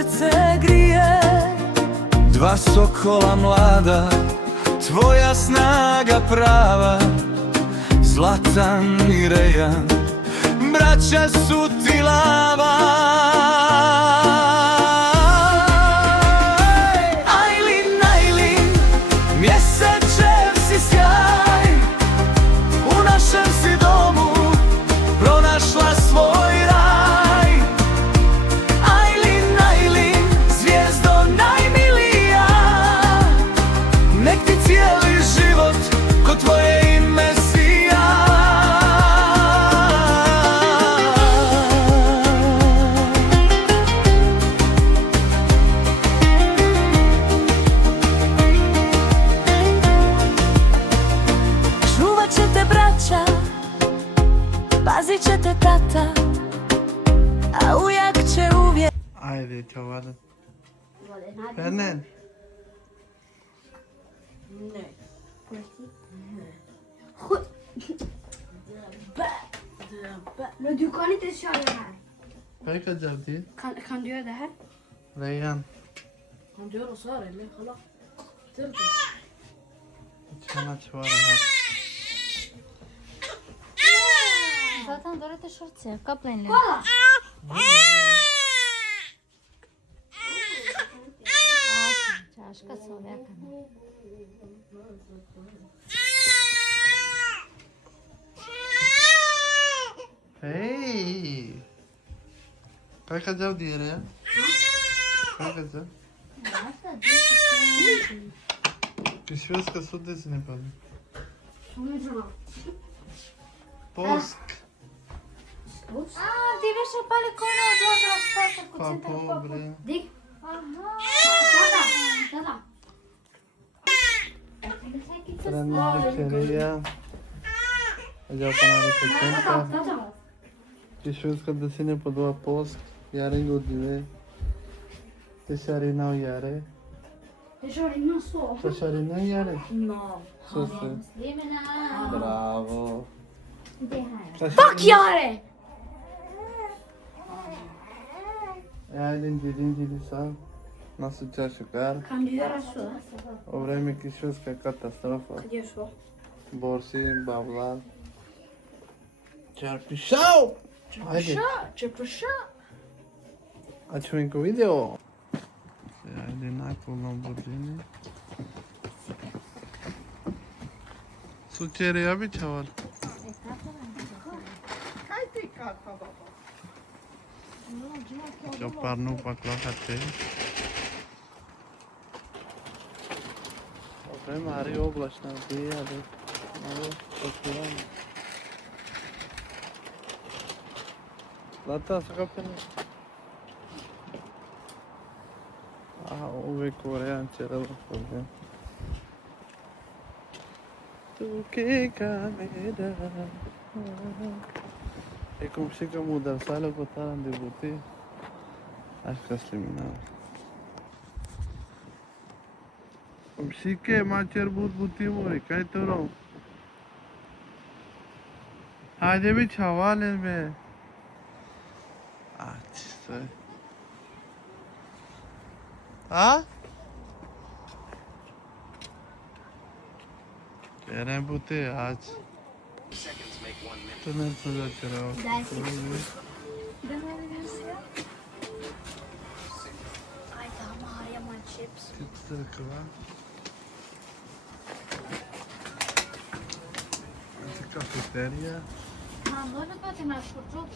srce grije. Dva sokola mlada, tvoja snaga prava, Zlatan i Rejan, braća su ti lava. Ajlin, Ajlin, mjesečev si sjaj, u našem si domu pronašla svoj raj. Ajlin, Ajlin, zvijezdo najmilija, nek ti cijeli život ko tvoje ime sija. Čuvat će te braća, pazit će te tata, a ujak će uvijek. Haydi çavalın. Benden. Men du kan inte köra här. Peka cevdi. Kan du göra det här? Reyhan. Han dör och så här eller? Kolla. Çana çuvara har. Zlatan, дорите шорце, капленле. Kolla! Чашка с овекана. Hey. Peka cevdi yere ya. Peka cev. Pishveska sudesi ne pali. Сумичано. Posk. Ти беше пали којна од лага стајка Pa pobre. Dig. Tata. Trenni dışarıya. Japanare kontenta. Tata. Pishveska da si ne podva posk. Jaren godile. Tesharina u jare. Det kör innan så. Tesharina u jare. No. Sose. Bravo. Bak Yare! Jaren dili sağ. Nasıl çarşıkar. Kan du göra så? O vreme Pishveska katastrofa. Gör så. Borsi, bablar. Çarpışav. Haydi. Çöpüşa. Açmayın ko video. Haydi nakon Lamborghini. Su çereya bir çaval. Choparnu pakla खाते Ope mari oblastna die ale malo otvoram. Lata sakapen. Ove Korean čerelo poviem. Tu que camera. E cum și că mudar sală cu taran de buti. Așa sliminau. Cum și că m-a cerbut buti mori, că-i tu rău. Haide be çavale be. Ah, ce stai. Ha? Eren buti aç. Tu ne înțelegi rău. Ay tamam yaman chips. Çıktı kıva. Hadi kafeterya. Ма, може пати на шкурчук?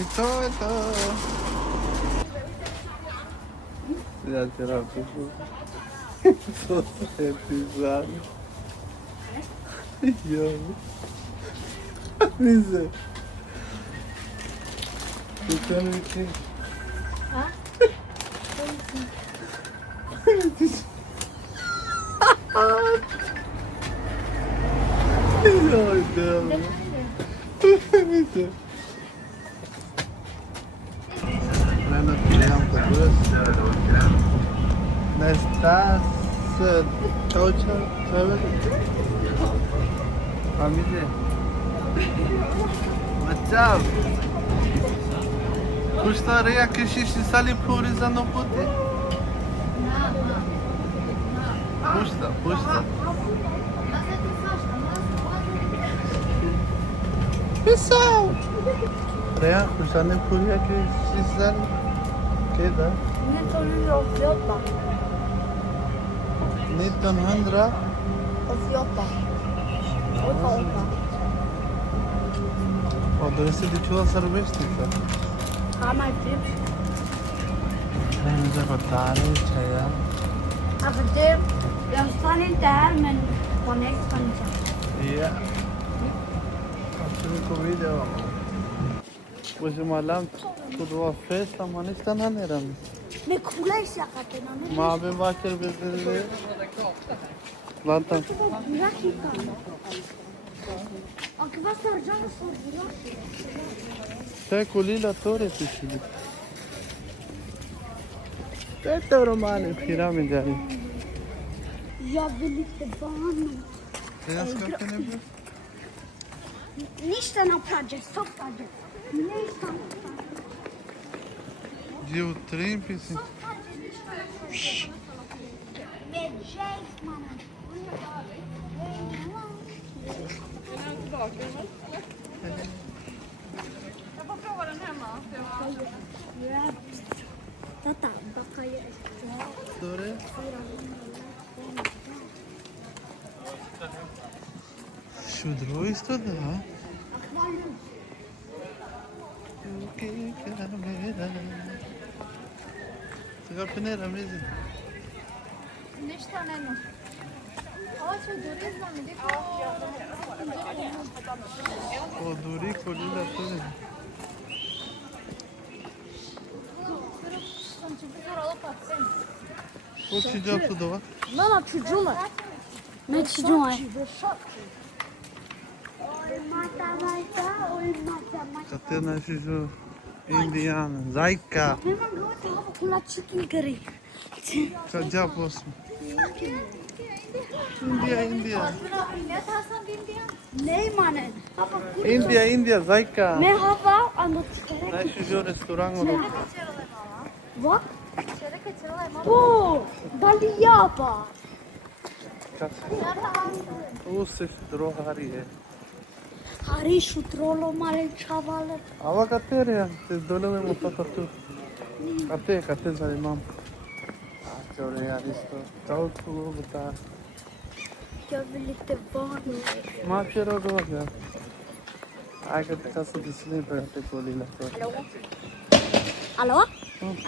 И то. Я вчера пишу. Соцсетизан. Йо. Низа. Ты там ведь... А? Ой, да. Низа. Прямо прям такой. Estás caucha, ¿sabes? A mí What's up? Pusta rea che si sali pure zanno pote. Pusta, pusta. Pessoal! Rea, kuşanın pure che si sali. Che da? 1988. 1900. 88. O dovesse di ciò serve stica. How much chips? Non so contare, c'è ya. Have a dip. Jag stannar inte här men connect kan inte. Ja. Absolut video. Hoje malam tudo a festa, man ist dann nere. Men kolla i säkert när Ma ben bakır bezleri. Lanta. Och vad sa jag så bra? Te kulila tore pişidi. Te romane piramid yani. Jag vill inte barn. Beyaz kapı ne bu? Ništa na prađe, stop prađe. Ništa na prađe. Dio trimpi si. Med shake, mannen. Tata, bakar Dore. Şu droğu istedi ha. Sıkar pinera mezi. Ništa nema. Ovo će turizam, gdje O duri kulila tore. sam ću prvo opatsen. O sıcak su da var. Mama, çocuğum var. Ne çocuğum var? Katena şu Indian, Zayka. Kula chicken curry. Kacap olsun. India, India. Ne tasan bildiğin? Nee, mannen. Papa, kula. India, India, Zayka. Merhaba, anlatırım. Ne şu restoran olur. What? İçeri kaçırılay mı? Oh, Baliaba. Usiš drohari je. Hari şu trollo malen çavalı. Ava kater ya. Siz dole me mutata tu. Kate za imam. Çore ya isto. Çao tu bata. Jag vill inte vara med. Ma fiero do ya. Ay que te caso disle pero te kolila to. Alo?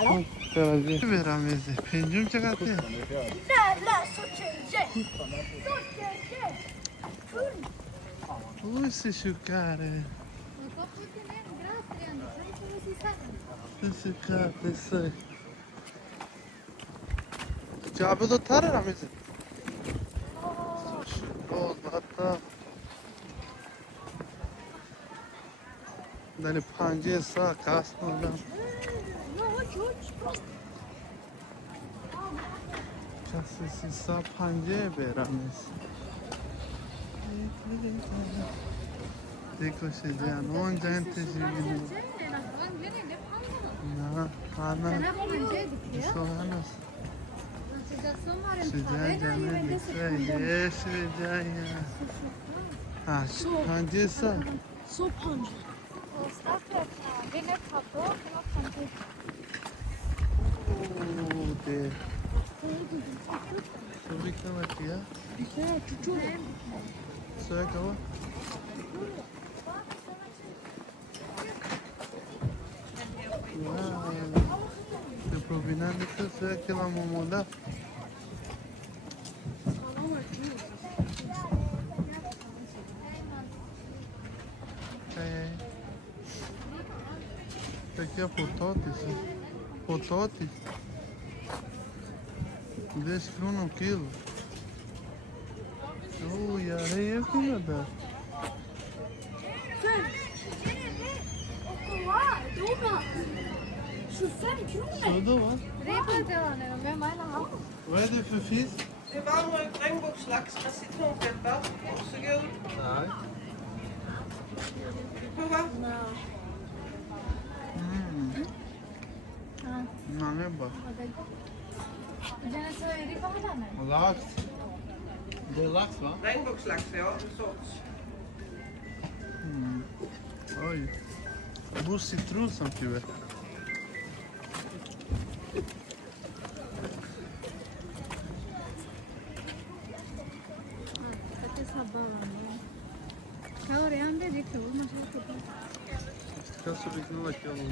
Alo? Terazi. Verameze. Pencum çakate. La, så kände. Så kände. Usi şu kare. Usi kare sai. Çabe do tare rameze. O hatta. Dani panje sa kasno. Çası sa panje berames. देखो से जान on जानते जी ना खाना सोहाना से जाने दिखे ये से जाया हाँ पanje sa Så punch. de Sobika bak ya. Söyle kava. Se provinando se aquela momola. Aqui é pototes. Pototes. 10 kronor kilo. Oh, ja, det är fina där. Kolla, Jonas. 25 kronor. Så då va? Vad är det för fisk? Det var nog en regnbogslaks med citronpeppar. Varsågod. Nej. Nane bak. جنس ريفا هذا Laks. De laks va? Regnboogslaks, ja, een soort. Oj. Bu citron sanki be. क्या हो रहा है अंदर देखो मशहूर Ska så lite något jag vill.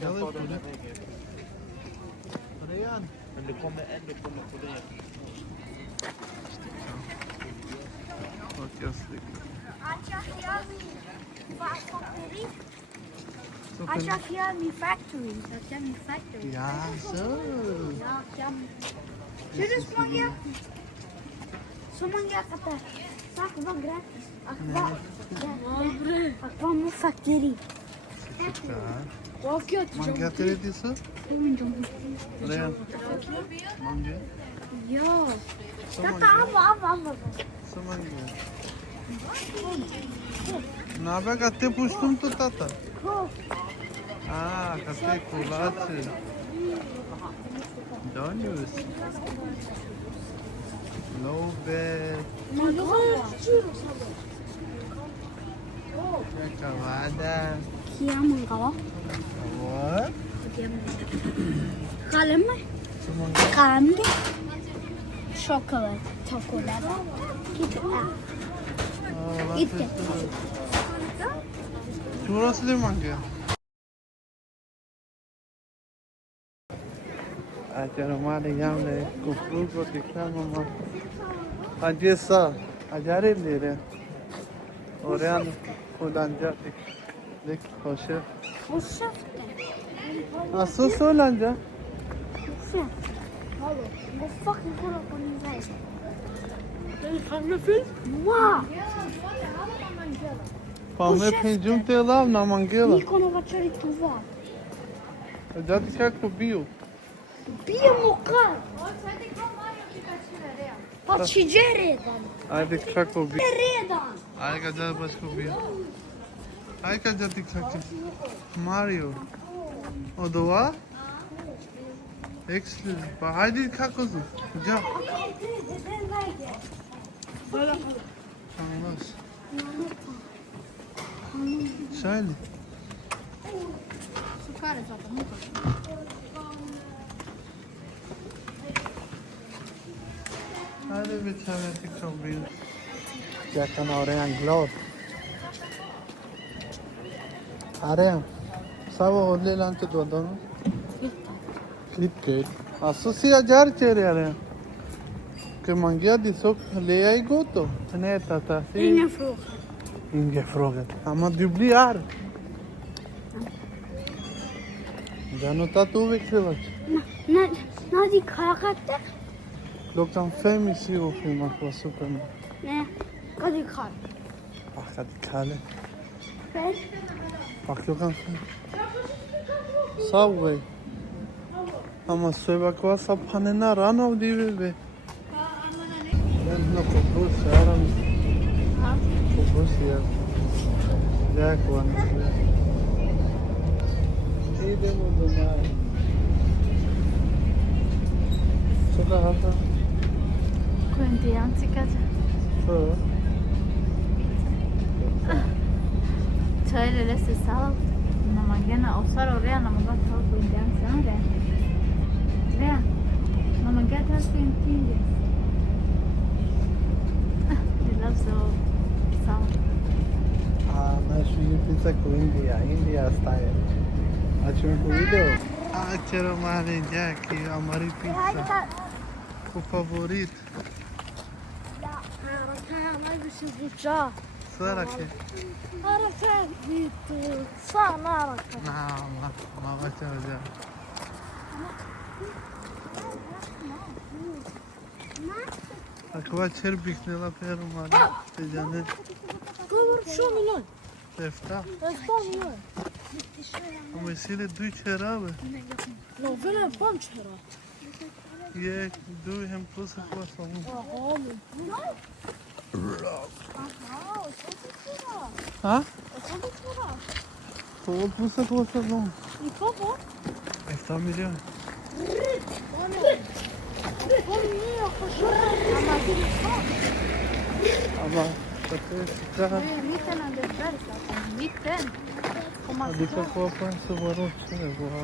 Delay på det. Vad är det? Men det kommer ändå komma på det. Bak jag slickar. أشرف يامي فاكتوري يامي فاكتوري Ja, zo. يامي شنو اسمه يا اسمه يا قطع صح ما gratis أكبر مو فاكتوري Manga tredje Real. Manga. يا قطع عم Så manga. Ne haber katte puştum tut tata. Katte kulaçı. Dönüyoruz. Lobe. Şakavada. يا من غلا What? قلمه قلمه شوكولاته شوكولاته Gitti. Şurası değil manga. Acara mare yamle kufru ko dikha mama. Ajye sa ajare le re. Oryan khudan jati. Dik hoşe. وشفته Asıl solanca. فين هلو وفك يقول لكم ازاي واو Pame penjum te lav na mangela. Nikono večeri tu va Jati kako bio. Pijemo kar Pa će redan Ajde kako bio. Redan Ajde kad jati baš ko bio. Ajde kad jati kako. Mario. O dova? Excellent. Pa hajde kako su. Ja. Anlas. Şöyle. سكر زاد مو Hadi bir tane tiktok bir. Yakın arayan glad. Arayan. Sabah oldu lan ki doğdun. Flipkart. Asosiya jar chere arayan. Que mangia di sok le ai goto. Ne tata. Ingen fråga Inga fråga. Ama dubliar. Jano tatu vekselaç. När de karaktär Klockan 5 i Sirofilmen på Superman. Nej, vad de kar Bak hadi kale. Fem Bak klockan 5. Subway. Ama söyle vad sa panena ran av det be. Ben no kokos yaram. Kokos ya. Ya kwan. İyi de mi bunlar? Çok hafta. كنت انت كذا Hı. شايله لسه صار لما جينا او صاروا رينا ما قلت هاو كنت انت هذا ريا لما جت هاو كنت لابسه صار मैं शुरू पिज़्ज़ा को India style अच्छा को वीडियो अच्छा माने जाके हमारी पिज़्ज़ा को favorito Här är så bra será que Här är färdigt Fan här não ما بچا जा Akva çer biknela per mane te jane Kommer så miljon tefta Det är 2 miljoner Am ieșit du cerabă. Nu, vine pančera. E du hem pusă cu asta. Ha? O pusă cu asta, nu. I kogo? Asta milion. Ama să te fica. Mitten är det värsta. Mitten. Adică cu apa să vă rog cineva.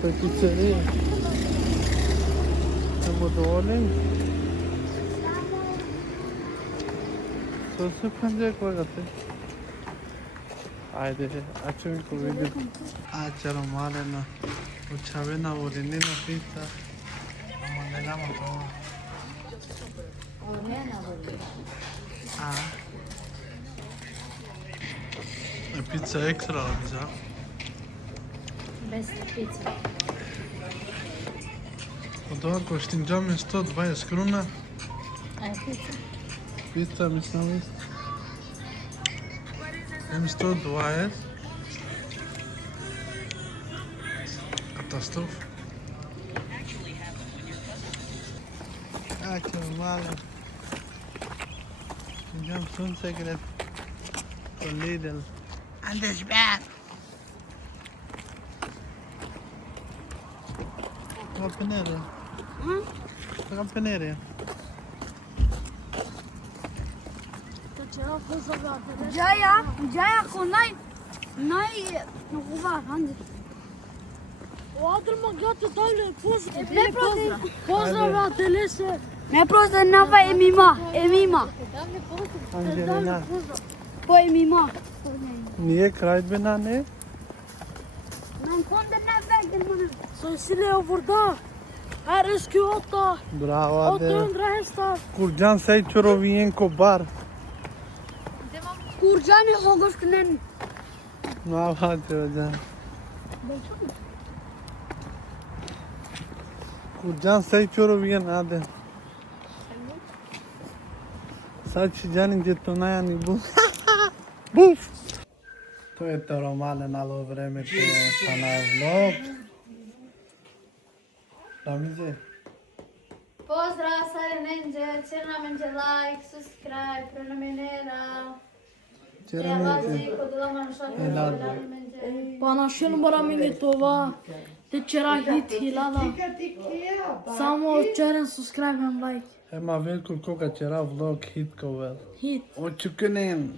Pe pizzerie. Să mă doole. Să se plânge cu agate. Haide, facem cu video. Ce mare na. O ceavena volinina pizza. Am andelam acolo. E pizza extra la pizza. Bäst pizza. Och då koštinjam je 120 krona. Pizza. Pizza mislim vist. Im 120. Katastrof. Ja, ce male. Koštinjam sunt secret. På Lidl. Anders Berg. Vad är det? Vad är det? Jaya ko nai nukuva handi. O Adel mă gata dale, poza. Pozdrav. Pozdrav, Adelese. Ne prosto nava Emima. Angelina. Po Emima. Niye kraydbena ne? Men kunde ne väggen man. Så Sile burada. Här är SQ8. Bravo Ade. 800 hästar. Kurcan say chorovien ko bar. Kurjani hogoshkunen. Ne yapacağız? Kurcan say chorovien Ade. Sad će Đanin to najani buf. Buf! To je to romale nalo vreme te pana vlog. Ramize, Pozdrav, Sare Menđe, Crna Menđe, like, subscribe, prenumerera. Ceramize. Kod Laman Helal. Bana şu numara minitova. Te ćera hit hilada. Samo ćeren subscribe and like. Ema velikul koga ćera vlog hit kovel. Hit. O čukunen.